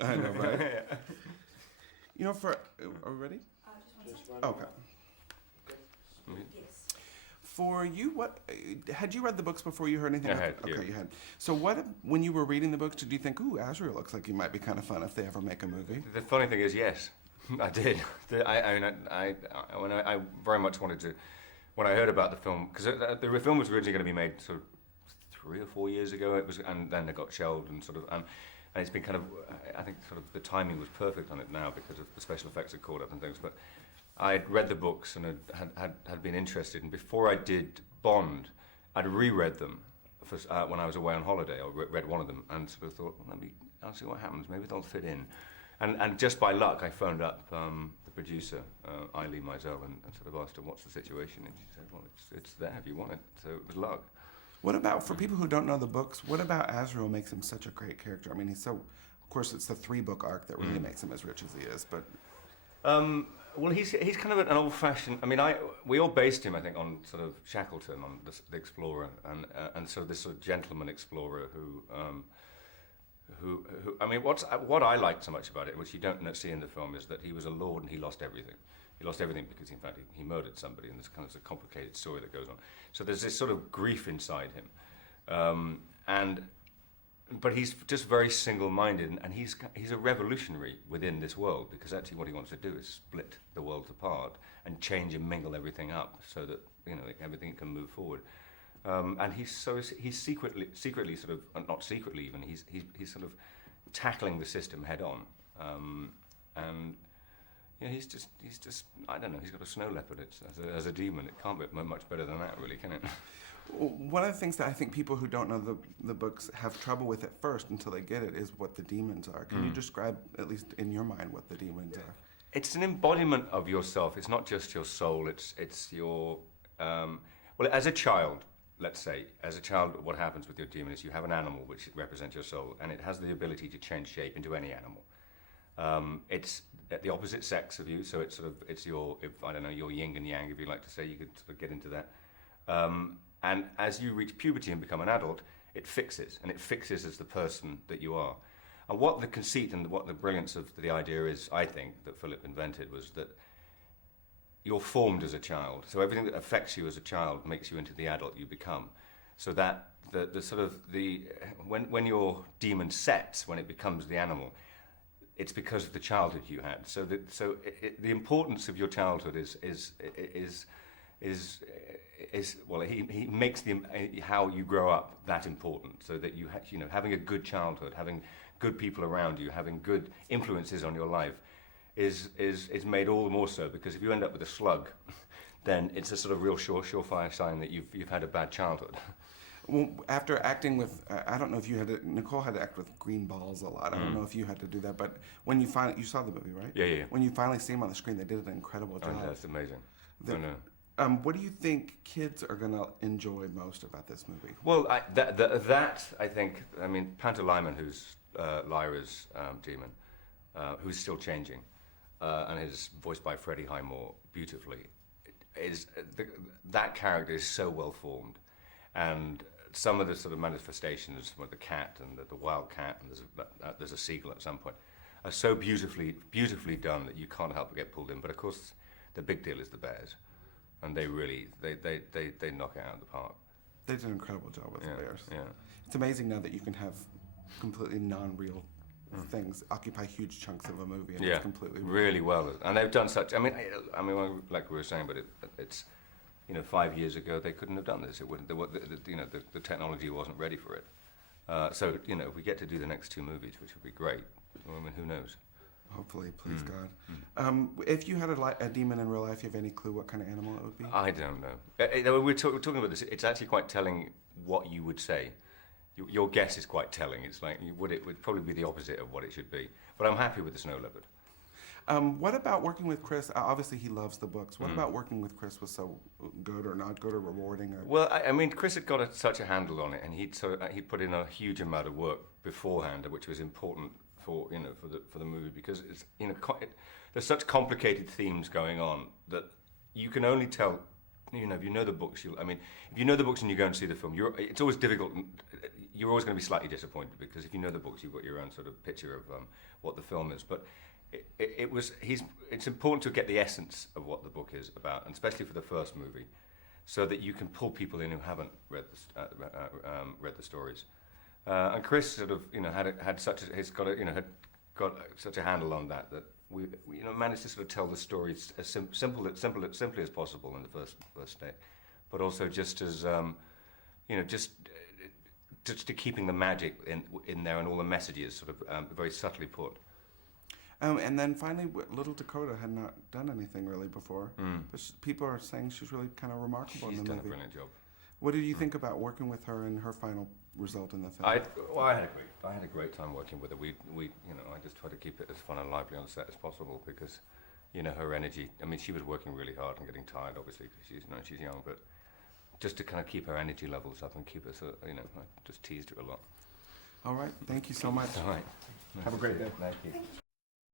I know, right? Yeah. You know, are we ready? Just one second. Okay. Yes. For you, what had you read the books before you heard anything? I had, Okay, yeah. you had. So, when you were reading the books, did you think, "Ooh, Azrael looks like he might be kind of fun if they ever make a movie"? The funny thing is, yes, I did. I very much wanted to. When I heard about the film, because the film was originally going to be made sort of 3 or 4 years ago, and then it got shelved and sort of, and it's been kind of, I think sort of the timing was perfect on it now because of the special effects had caught up and things. But I'd read the books and had been interested, and before I did Bond, I'd reread them when I was away on holiday. I read one of them and sort of thought, well, I'll see what happens. Maybe they'll fit in. And just by luck, I phoned up the producer, Eileen Meisel, and sort of asked her, what's the situation? And she said, well, it's there if you want it. So it was luck. What about, for people who don't know the books, what about Azrael makes him such a great character? I mean, he's so, of course, it's the 3-book arc that really makes him as rich as he is, but... Well, he's kind of an old-fashioned. I mean, we all based him, I think, on sort of Shackleton, on the explorer, and so this sort of gentleman explorer who I mean, what I liked so much about it, which you don't see in the film, is that he was a lord and he lost everything. He lost everything because, in fact, he murdered somebody, and there's kind of a complicated story that goes on. So there's this sort of grief inside him, but he's just very single-minded, and he's a revolutionary within this world, because actually what he wants to do is split the world apart and change and mingle everything up so that everything can move forward. And he's secretly sort of, not secretly even, he's sort of tackling the system head on, and he's just I don't know, he's got a snow leopard as a demon. It can't be much better than that, really, can it? One of the things that I think people who don't know the books have trouble with at first until they get it is what the demons are. Can you describe, at least in your mind, what the demons are? It's an embodiment of yourself. It's not just your soul. It's your well, as a child, let's say, what happens with your demon is you have an animal which represents your soul, and it has the ability to change shape into any animal. It's at the opposite sex of you, so it's your, I don't know, your yin and yang, if you like to say. You could sort of get into that. And as you reach puberty and become an adult, it fixes as the person that you are. And what the conceit and what the brilliance of the idea is, I think, that Philip invented, was that you're formed as a child. So everything that affects you as a child makes you into the adult you become. So that when your demon sets, when it becomes the animal, it's because of the childhood you had. So the importance of your childhood is well, he makes how you grow up that important, so that having a good childhood, having good people around you, having good influences on your life is made all the more so, because if you end up with a slug, then it's a sort of real surefire sign that you've had a bad childhood. Well, after acting with, I don't know if you Nicole had to act with green balls a lot. I don't know if you had to do that, but when you saw the movie, right? Yeah. When you finally see him on the screen, they did an incredible job. Oh, that's amazing. What do you think kids are going to enjoy most about this movie? Well, I think, I mean, Panta Lyman, who's Lyra's demon, who's still changing, and is voiced by Freddie Highmore beautifully, that character is so well formed, and some of the sort of manifestations with the cat and the wild cat, and there's a seagull at some point, are so beautifully done that you can't help but get pulled in. But of course, the big deal is the bears, and they really they knock it out of the park. They did an incredible job with the bears. Yeah. It's amazing now that you can have completely non-real things occupy huge chunks of a movie, and it's completely really well. And they've done such. I mean, like we were saying, but it's 5 years ago they couldn't have done this. It wouldn't. The technology wasn't ready for it. So if we get to do the next 2 movies, which would be great. I mean, who knows? Hopefully, please God. If you had a demon in real life, you have any clue what kind of animal it would be? I don't know. We're talking about this. It's actually quite telling what you would say. Your guess is quite telling. It's like it would probably be the opposite of what it should be. But I'm happy with the snow leopard. What about working with Chris? Obviously, he loves the books. What about working with Chris was so good or not good or rewarding? Well, I mean, Chris had got such a handle on it, and he put in a huge amount of work beforehand, which was important for the movie, because it's there's such complicated themes going on that you can only tell you know, if you know the books, I mean, if you know the books and you go and see the film, it's always difficult. You're always going to be slightly disappointed because if you know the books, you've got your own sort of picture of what the film is. But it's important to get the essence of what the book is about, and especially for the first movie, so that you can pull people in who haven't read the stories. And Chris sort of, you know, had got such a handle on that we you know, managed to sort of tell the story as simply as possible in the first day, but also just as you know, just to keeping the magic in there and all the messages sort of very subtly put. And then finally, Little Dakota had not done anything really before, but people are saying she's really kind of remarkable in the movie. She's done a brilliant job. What did you think about working with her and her final result in the film? I had a great time working with her. We you know, I just tried to keep it as fun and lively on set as possible because, you know, her energy. I mean, she was working really hard and getting tired, obviously, because she's young, but just to kind of keep her energy levels up and keep us, you know, I just teased her a lot. All right, thank you so much. All right. Have a great day. Thank you.